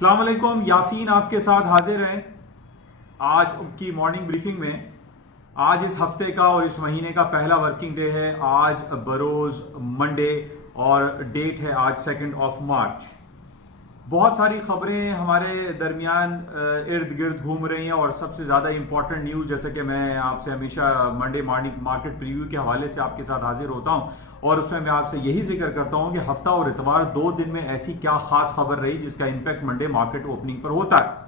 अस्सलाम वालेकुम, यासीन आपके साथ हाजिर हैं आज की मॉर्निंग ब्रीफिंग में। आज इस हफ्ते का और इस महीने का पहला वर्किंग डे है। आज बरोज मंडे और डेट है आज 2 मार्च। बहुत सारी खबरें हमारे दरमियान इर्द गिर्द घूम रही हैं और सबसे ज़्यादा इंपॉर्टेंट न्यूज़, जैसे कि मैं आपसे हमेशा मंडे मॉर्निंग मार्केट प्रीव्यू के हवाले से आपके साथ हाजिर होता हूं और उसमें मैं आपसे यही जिक्र करता हूं कि हफ्ता और इतवार 2 दिन में ऐसी क्या खास खबर रही जिसका इंपैक्ट मंडे मार्केट ओपनिंग पर होता है।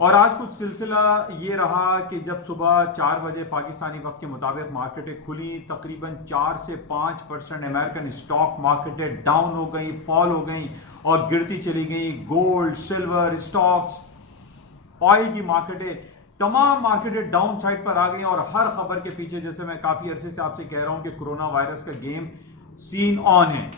और आज कुछ सिलसिला ये रहा कि जब सुबह 4 बजे पाकिस्तानी वक्त के मुताबिक मार्केटें खुली, तकरीबन 4 से 5% अमेरिकन स्टॉक मार्केटें डाउन हो गई, फॉल हो गई और गिरती चली गई। गोल्ड, सिल्वर, स्टॉक्स, ऑयल की मार्केटें, तमाम मार्केटें डाउन साइड पर आ गई। और हर खबर के पीछे, जैसे मैं काफी अरसे से आपसे कह रहा हूं कि कोरोना वायरस का गेम सीन ऑन है,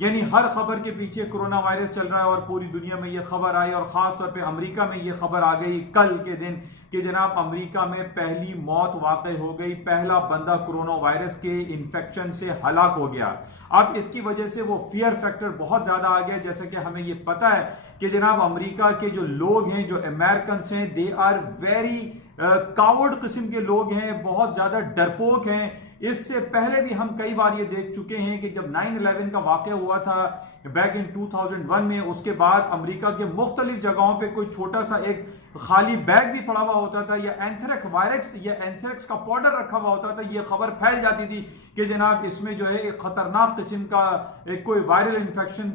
यानी हर खबर के पीछे कोरोना वायरस चल रहा है और पूरी दुनिया में यह खबर आई और खास तौर पे अमेरिका में यह खबर आ गई कल के दिन कि जनाब अमेरिका में पहली मौत वाकई हो गई, पहला बंदा कोरोना वायरस के इन्फेक्शन से हलाक हो गया। अब इसकी वजह से वो फियर फैक्टर बहुत ज्यादा आ गया। जैसे कि हमें ये पता है कि जनाब अमेरिका के जो लोग हैं, जो अमेरिकन हैं, दे आर वेरी कावर्ड किस्म के लोग हैं, बहुत ज्यादा डरपोक हैं। इससे पहले भी हम कई बार ये देख चुके हैं कि जब 9/11 का वाकया हुआ था बैक इन 2001 में, उसके बाद अमेरिका के मुख्तलिफ जगहों पे कोई छोटा सा एक खाली बैग भी पड़ा हुआ होता था या एंथ्रेक्स वायरस या एंथ्रेक्स का पाउडर रखा हुआ होता था, ये खबर फैल जाती थी कि जनाब इसमें जो है एक खतरनाक किस्म का एक कोई वायरल इन्फेक्शन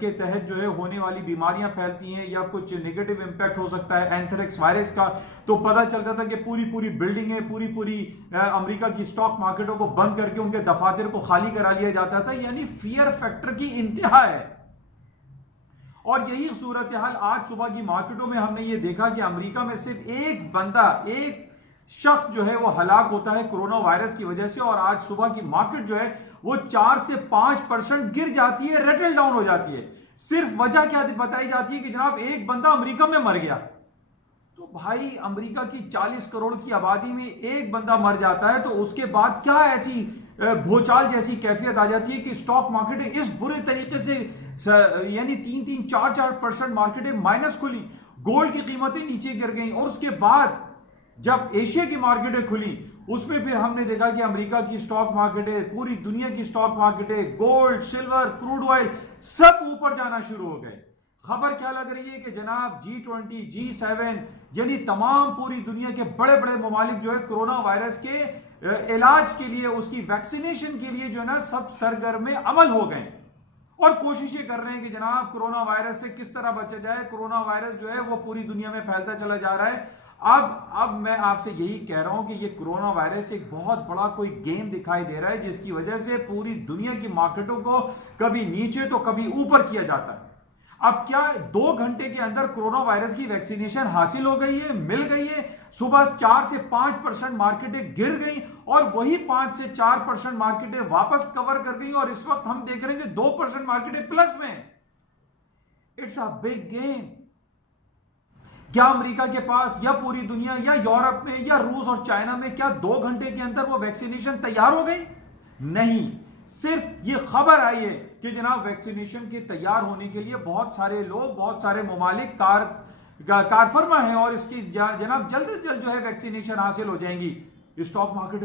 के तहत जो है होने वाली बीमारियां फैलती हैं या कुछ नेगेटिव इंपैक्ट हो सकता है एंथ्रेक्स वायरस का। तो पता चलता था कि पूरी बिल्डिंगें, पूरी अमेरिका की स्टॉक मार्केटों को बंद करके उनके दफातर को खाली करा लिया जाता था। यानी फियर फैक्टर की इंतहा है। और यही सूरत हाल आज सुबह की मार्केटों में हमने ये देखा कि अमेरिका में सिर्फ एक बंदा, एक शख्स जो है वो हलाक होता है कोरोना वायरस की वजह से। और आज सुबह की मार्केट जो है वो 4 से 5% गिर जाती है, रेटल डाउन हो जाती है। सिर्फ वजह क्या बताई जाती है कि जनाब एक बंदा अमेरिका में मर गया। तो भाई अमेरिका की 40 करोड़ की आबादी में एक बंदा मर जाता है तो उसके बाद क्या ऐसी भूचाल जैसी कैफियत आ जाती है कि स्टॉक मार्केट इस बुरे तरीके से यानी 3-4% मार्केटें माइनस खुली, गोल्ड की कीमतें नीचे गिर गई। और उसके बाद जब एशिया की मार्केटें खुली उसमें फिर हमने देखा कि अमेरिका की स्टॉक मार्केटें, पूरी दुनिया की स्टॉक मार्केटें, गोल्ड, सिल्वर, क्रूड ऑयल सब ऊपर जाना शुरू हो गए। खबर क्या लग रही है कि जनाब G20, G7 यानी तमाम पूरी दुनिया के बड़े बड़े ममालिक जो है कोरोना वायरस के इलाज के लिए, उसकी वैक्सीनेशन के लिए जो है ना सब सरगर्म अमल हो गए और कोशिशें कर रहे हैं कि जनाब कोरोना वायरस से किस तरह बचा जाए। कोरोना वायरस जो है वो पूरी दुनिया में फैलता चला जा रहा है। अब मैं आपसे यही कह रहा हूं कि ये कोरोना वायरस एक बहुत बड़ा कोई गेम दिखाई दे रहा है जिसकी वजह से पूरी दुनिया की मार्केटों को कभी नीचे तो कभी ऊपर किया जाता है। अब क्या 2 घंटे के अंदर कोरोना वायरस की वैक्सीनेशन हासिल हो गई है, मिल गई है। सुबह 4 से 5% मार्केटें गिर गई और वही 5 से 4% मार्केटें वापस कवर कर गई और इस वक्त हम देख रहे हैं कि 2% मार्केटें प्लस में। It's a big game. क्या अमेरिका के पास या पूरी दुनिया या यूरोप में या रूस और चाइना में क्या 2 घंटे के अंदर वो वैक्सीनेशन तैयार हो गई? नहीं, सिर्फ ये खबर आई है कि जनाब वैक्सीनेशन के तैयार होने के लिए बहुत सारे लोग, बहुत सारे ममालिक कारफरमा हैं और इसकी जनाब जल्द से जल्द जो है वैक्सीनेशन हासिल हो जाएंगी। स्टॉक मार्केट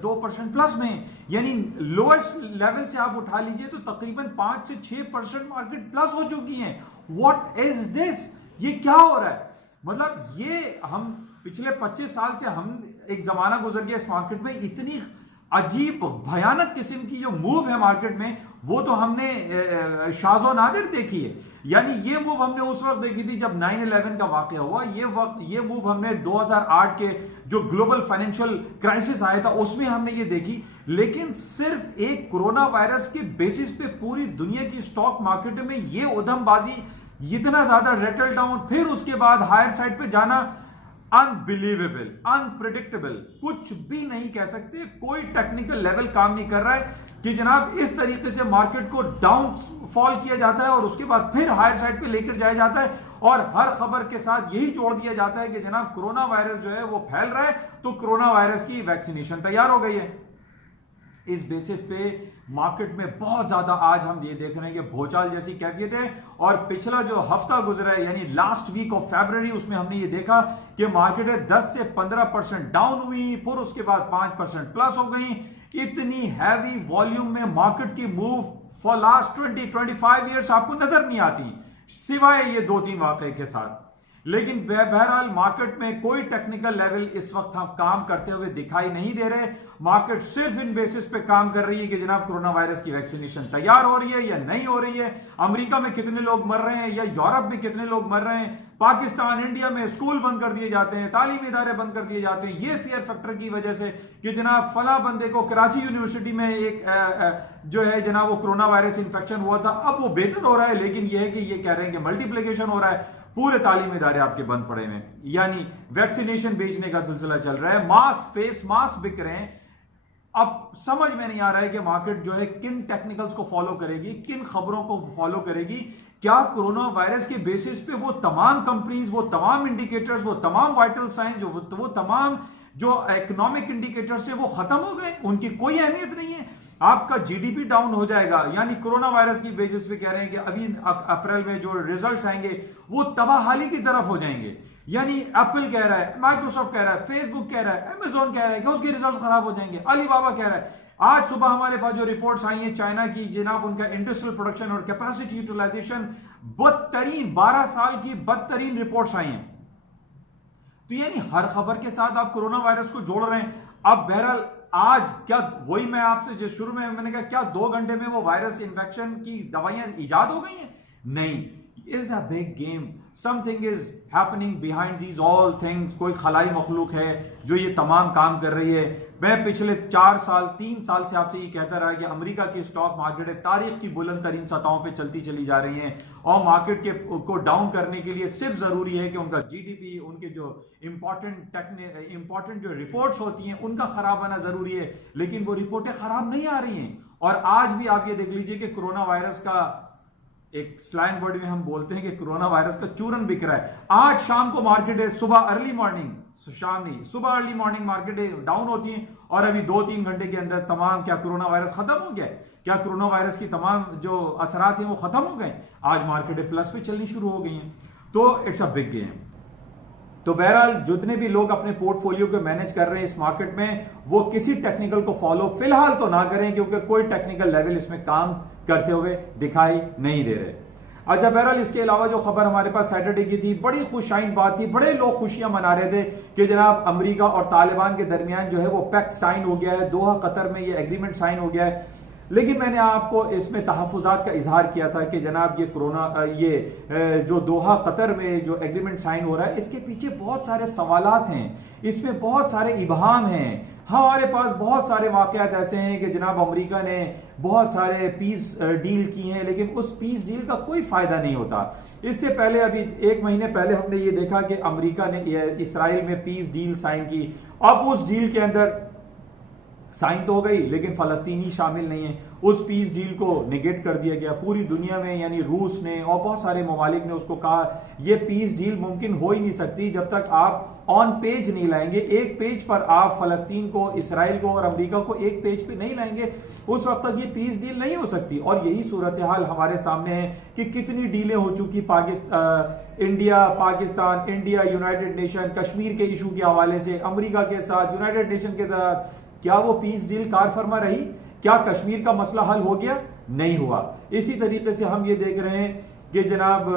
2% प्लस में, यानी लोएस्ट लेवल से आप उठा लीजिए तो तकरीबन 5 से 6% मार्केट प्लस हो चुकी हैं। What is this? ये क्या हो रहा है? मतलब ये हम पिछले 25 साल से हम एक जमाना गुजर गया इस मार्केट में, इतनी अजीब भयानक किस्म की जो मूव है मार्केट में वो तो हमने शाज़ो नादिर देखी है। यानी ये मूव हमने उस वक्त देखी थी जब 9/11 का वाकया हुआ। ये मूव हमने 2008 के जो ग्लोबल फाइनेंशियल क्राइसिस आया था उसमें हमने ये देखी। लेकिन सिर्फ एक कोरोना वायरस के बेसिस पे पूरी दुनिया की स्टॉक मार्केट में ये उधमबाजी, इतना ज्यादा रेटल डाउन, फिर उसके बाद हायर साइड पे जाना, अनबिलीवेबल, अनप्रिडिक्टेबल, कुछ भी नहीं कह सकते। कोई टेक्निकल लेवल काम नहीं कर रहा है कि जनाब इस तरीके से मार्केट को डाउन फॉल किया जाता है और उसके बाद फिर हायर साइड पे लेकर जाया जाता है और हर खबर के साथ यही जोड़ दिया जाता है कि जनाब कोरोना वायरस जो है वो फैल रहा है तो कोरोना वायरस की वैक्सीनेशन तैयार हो गई है। इस बेसिस पे मार्केट में बहुत ज्यादा आज हम ये देख रहे हैं कि भूचाल जैसी कैफियत है। और पिछला जो हफ्ता गुजरा है यानी लास्ट वीक ऑफ फरवरी, उसमें हमने ये देखा कि मार्केट 10 से 15% डाउन हुई, फिर उसके बाद 5% प्लस हो गई। इतनी हैवी वॉल्यूम में मार्केट की मूव फॉर लास्ट 20-25 ईयर्स आपको नजर नहीं आती, सिवाय ये 2-3 वाकये के साथ। लेकिन बहरहाल मार्केट में कोई टेक्निकल लेवल इस वक्त हम काम करते हुए दिखाई नहीं दे रहे। मार्केट सिर्फ इन बेसिस पे काम कर रही है कि जनाब कोरोना वायरस की वैक्सीनेशन तैयार हो रही है या नहीं हो रही है, अमेरिका में कितने लोग मर रहे हैं या यूरोप में कितने लोग मर रहे हैं, पाकिस्तान इंडिया में स्कूल बंद कर दिए जाते हैं, तालीमी इदारे बंद कर दिए जाते हैं, ये फियर फैक्टर की वजह से कि जनाब फला बंदे को कराची यूनिवर्सिटी में एक जो है जनाब वो कोरोना वायरस इंफेक्शन हुआ था, अब वो बेहतर हो रहा है। लेकिन यह है कि ये कह रहे हैं कि मल्टीप्लिकेशन हो रहा है, पूरे तालीमी इदारे आपके बंद पड़े हुए, यानी वैक्सीनेशन बेचने का सिलसिला चल रहा है, मास्क फेस मास्क बिक रहे हैं। अब समझ में नहीं आ रहा है कि मार्केट जो है किन टेक्निकल्स को फॉलो करेगी, किन खबरों को फॉलो करेगी। क्या कोरोना वायरस के बेसिस पे वो तमाम कंपनीज, वो तमाम इंडिकेटर्स, वो तमाम वाइटल साइन, वो तमाम जो इकोनॉमिक इंडिकेटर्स है वो खत्म हो गए, उनकी कोई अहमियत नहीं है। आपका जीडीपी डाउन हो जाएगा, यानी कोरोना वायरस की बेसिस पे कह रहे हैं कि अभी अप्रैल में जो रिजल्ट्स आएंगे वो तबाहाली की तरफ हो जाएंगे। यानी एप्पल कह रहा है, माइक्रोसॉफ्ट कह रहा है, फेसबुक कह रहा है, अमेजोन कह रहा है कि उसके रिजल्ट्स खराब हो जाएंगे, अलीबाबा कह रहा है। आज सुबह हमारे पास जो रिपोर्ट्स आई हैं चाइना की, जनाब उनका इंडस्ट्रियल प्रोडक्शन और कैपेसिटी यूटिलाइजेशन बदतरीन, 12 साल की बदतरीन रिपोर्ट्स आई हैं। तो यानी हर खबर के साथ आप कोरोना वायरस को जोड़ रहे हैं। अब बहरहाल आज क्या, वही मैं आपसे जो शुरू में मैंने कहा, क्या 2 घंटे में वो वायरस इन्फेक्शन की दवाइयां इजाद हो गई हैं? नहीं, is a big game, something is happening behind these all things. कोई खलाई मखलूक है जो ये तमाम काम कर रही है। मैं पिछले 3 साल से आपसे ये कहता रहा कि अमेरिका की स्टॉक मार्केट तारीख की बुलंद तरीन सतहों पे चलती चली जा रही हैं, और मार्केट को डाउन करने के लिए सिर्फ जरूरी है कि उनका जीडीपी, उनके जो इंपॉर्टेंट जो रिपोर्ट्स होती हैं उनका खराब आना जरूरी है, लेकिन वो रिपोर्टें खराब नहीं आ रही हैं। और आज भी आप ये देख लीजिए कि कोरोना वायरस का एक स्लैंग वर्ड में हम बोलते हैं कि कोरोना वायरस का चूरन बिक रहा है। आज शाम को मार्केट है, सुबह अर्ली मॉर्निंग, शाम नहीं सुबह अर्ली मॉर्निंग मार्केट डाउन होती है, और अभी 2-3 घंटे के अंदर तमाम, क्या कोरोना वायरस खत्म हो गया? क्या कोरोना वायरस की तमाम जो असरात हैं वो खत्म हो गए? आज मार्केट प्लस पे चलनी शुरू हो गई हैं। तो इट्स अ बिग गेम। तो बहरहाल जितने भी लोग अपने पोर्टफोलियो को मैनेज कर रहे हैं इस मार्केट में, वो किसी टेक्निकल को फॉलो फिलहाल तो ना करें, क्योंकि कोई टेक्निकल लेवल इसमें काम करते हुए दिखाई नहीं दे रहे। अच्छा, बहरहाल इसके अलावा जो खबर हमारे पास सैटरडे की थी, बड़ी खुशाइन बात थी, बड़े लोग खुशियां मना रहे थे कि जनाब अमेरिका और तालिबान के दरमियान जो है वो पैक्ट साइन हो गया है, दोहा कतर में ये एग्रीमेंट साइन हो गया है। लेकिन मैंने आपको इसमें तहफ़्फ़ुज़ात का इजहार किया था कि जनाब ये कोरोना, ये जो दोहा कतर में जो एग्रीमेंट साइन हो रहा है, इसके पीछे बहुत सारे सवालात हैं, इसमें बहुत सारे इबहाम हैं। हमारे पास बहुत सारे वाकयात ऐसे हैं कि जनाब अमेरिका ने बहुत सारे पीस डील की हैं, लेकिन उस पीस डील का कोई फायदा नहीं होता। इससे पहले अभी 1 महीने पहले हमने ये देखा कि अमेरिका ने इसराइल में पीस डील साइन की। अब उस डील के अंदर साइन तो हो गई, लेकिन फलस्तीनी शामिल नहीं है। उस पीस डील को नेगेट कर दिया गया पूरी दुनिया में, यानी रूस ने और बहुत सारे ममालिक ने उसको कहा ये पीस डील मुमकिन हो ही नहीं सकती जब तक आप ऑन पेज नहीं लाएंगे, एक पेज पर आप फलस्तीन को, इसराइल को और अमेरिका को एक पेज पे नहीं लाएंगे, उस वक्त तक ये पीस डील नहीं हो सकती। और यही सूरत हाल हमारे सामने है कि कितनी डीलें हो चुकी, India Pakistan, India United nation, Kashmir के इशू के हवाले से अमेरिका के साथ, यूनाइटेड नेशन के साथ। क्या वो पीस डील कार फरमा रही? क्या कश्मीर का मसला हल हो गया? नहीं हुआ। इसी तरीके से हम ये देख रहे हैं कि जनाब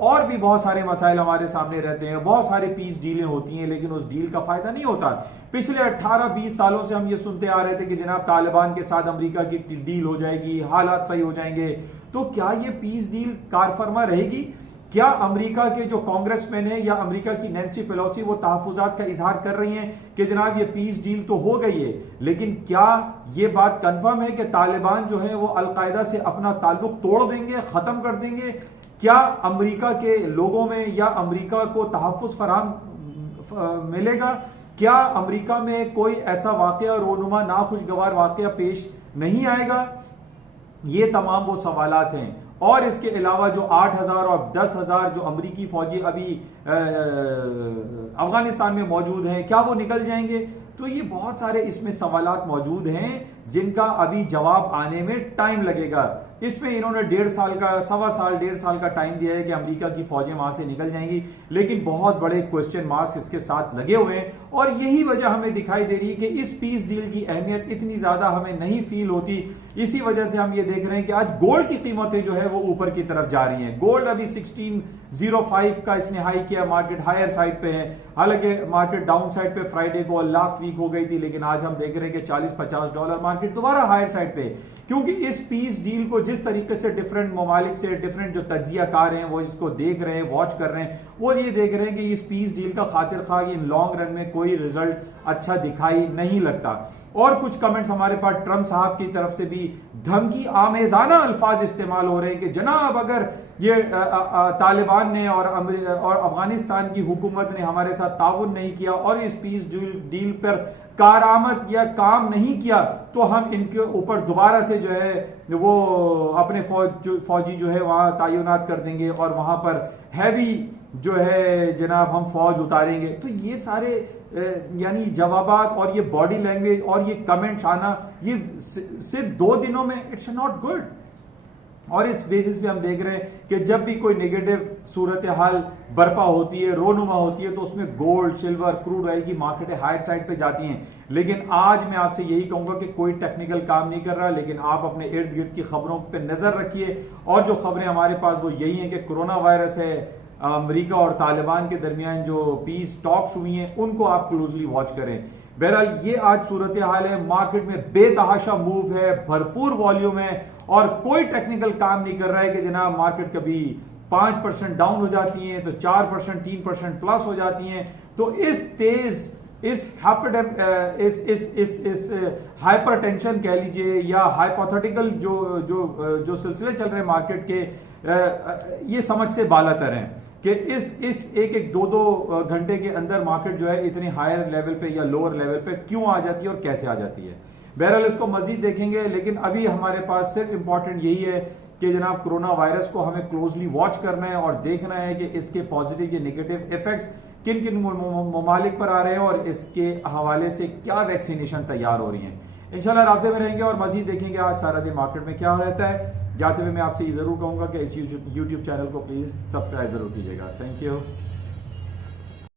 और भी बहुत सारे मसाइल हमारे सामने रहते हैं, बहुत सारे पीस डीलें होती हैं, लेकिन उस डील का फायदा नहीं होता। पिछले 18-20 सालों से हम ये सुनते आ रहे थे कि जनाब तालिबान के साथ अमेरिका की डील हो जाएगी, हालात सही हो जाएंगे। तो क्या ये पीस डील कारफरमा रहेगी? क्या अमेरिका के जो कांग्रेसमैन है या अमेरिका की नैन्सी पेलोसी वो तहफ़्फ़ुज़ात का इजहार कर रही हैं कि जनाब ये पीस डील तो हो गई है, लेकिन क्या ये बात कंफर्म है कि तालिबान जो है वो अलकायदा से अपना ताल्लुक तोड़ देंगे, खत्म कर देंगे? क्या अमेरिका के लोगों में या अमेरिका को तहफ़्फ़ुज़ फराहम मिलेगा? क्या अमेरिका में कोई ऐसा वाकया, रोनुमा, नाखुशगवार वाकया पेश नहीं आएगा? ये तमाम वो सवालात हैं। और इसके अलावा जो 8,000 और 10,000 जो अमरीकी फौजी अभी अफगानिस्तान में मौजूद हैं, क्या वो निकल जाएंगे? तो ये बहुत सारे इसमें सवालात मौजूद हैं जिनका अभी जवाब आने में टाइम लगेगा। इसमें इन्होंने 1.5 साल का 1.25 साल का टाइम दिया है कि अमेरिका की फौजें वहां से निकल जाएंगी, लेकिन बहुत बड़े क्वेश्चन मार्क्स इसके साथ लगे हुए हैं। और यही वजह हमें दिखाई दे रही है कि इस पीस डील की अहमियत इतनी ज्यादा हमें नहीं फील होती। इसी वजह से हम ये देख रहे हैं कि आज गोल्ड की कीमतें जो है वो ऊपर की तरफ जा रही हैं। गोल्ड अभी 1605 का इसने हाई किया, मार्केट हायर साइड पे है। हालांकि मार्केट डाउन साइड पे फ्राइडे को लास्ट वीक हो गई थी, लेकिन आज हम देख रहे हैं कि $40-50 मार्केट दोबारा हायर साइड पे, क्योंकि इस पीस डील को जिस तरीके से डिफरेंट ममालिक से डिफरेंट जो तज्जियाकार हैं वो इसको देख रहे हैं, वॉच कर रहे हैं, वो ये देख रहे हैं कि इस पीस डील का खातिर खा इन लॉन्ग रन में कोई रिजल्ट अच्छा दिखाई नहीं लगता। और कुछ कमेंट्स हमारे पास ट्रंप साहब की तरफ से भी धमकी आमेजाना अल्फाज इस्तेमाल हो रहे हैं कि जनाब अगर ये तालिबान ने और अफगानिस्तान की हुकूमत ने हमारे साथ ताउन नहीं किया और इस पीस डील पर कारआमद या काम नहीं किया तो हम इनके ऊपर दोबारा से जो है वो अपने फौजी जो है वहां तैनात कर देंगे और वहां पर हैवी जो है जनाब हम फौज उतारेंगे। तो ये सारे यानी जवाबात और ये बॉडी लैंग्वेज और ये कमेंट्स आना, ये सिर्फ 2 दिनों में इट्स नॉट गुड। और इस बेसिस पे हम देख रहे हैं कि जब भी कोई नेगेटिव सूरत हाल बर्पा होती है, रोनुमा होती है, तो उसमें गोल्ड, सिल्वर, क्रूड ऑयल की मार्केटें हायर साइड पे जाती हैं। लेकिन आज मैं आपसे यही कहूंगा कि कोई टेक्निकल काम नहीं कर रहा, लेकिन आप अपने इर्द गिर्द की खबरों पे नजर रखिए। और जो खबरें हमारे पास वो यही हैं कि कोरोना वायरस है, अमेरिका और तालिबान के दरमियान जो पीस टॉक्स हुई हैं उनको आप क्लोजली वॉच करें। बहरहाल ये आज सूरत हाल है, मार्केट में बेतहाशा मूव है, भरपूर वॉल्यूम है और कोई टेक्निकल काम नहीं कर रहा है कि जनाब मार्केट कभी 5% डाउन हो जाती है तो 4%, 3% प्लस हो जाती हैं। तो इस हाइपर टेंशन कह लीजिए या हाइपोथेटिकल जो सिलसिले चल रहे हैं मार्केट के, ये समझ से बालातर हैं कि इस एक 2 घंटे के अंदर मार्केट जो है इतनी हायर लेवल पे या लोअर लेवल पे क्यों आ जाती है और कैसे आ जाती है। बहरहाल इसको मजीद देखेंगे, लेकिन अभी हमारे पास सिर्फ इंपॉर्टेंट यही है कि जनाब कोरोना वायरस को हमें क्लोजली वॉच करना है और देखना है कि इसके पॉजिटिव या नेगेटिव इफेक्ट्स किन किन ममालिक पर आ रहे हैं और इसके हवाले से क्या वैक्सीनेशन तैयार हो रही है। इंशाल्लाह राब्ते में रहेंगे और मजीद देखेंगे आज सारा दिन मार्केट में क्या रहता है। जाते हुए मैं आपसे ये जरूर कहूंगा कि इस यूट्यूब चैनल को प्लीज सब्सक्राइब जरूर कीजिएगा। Thank you.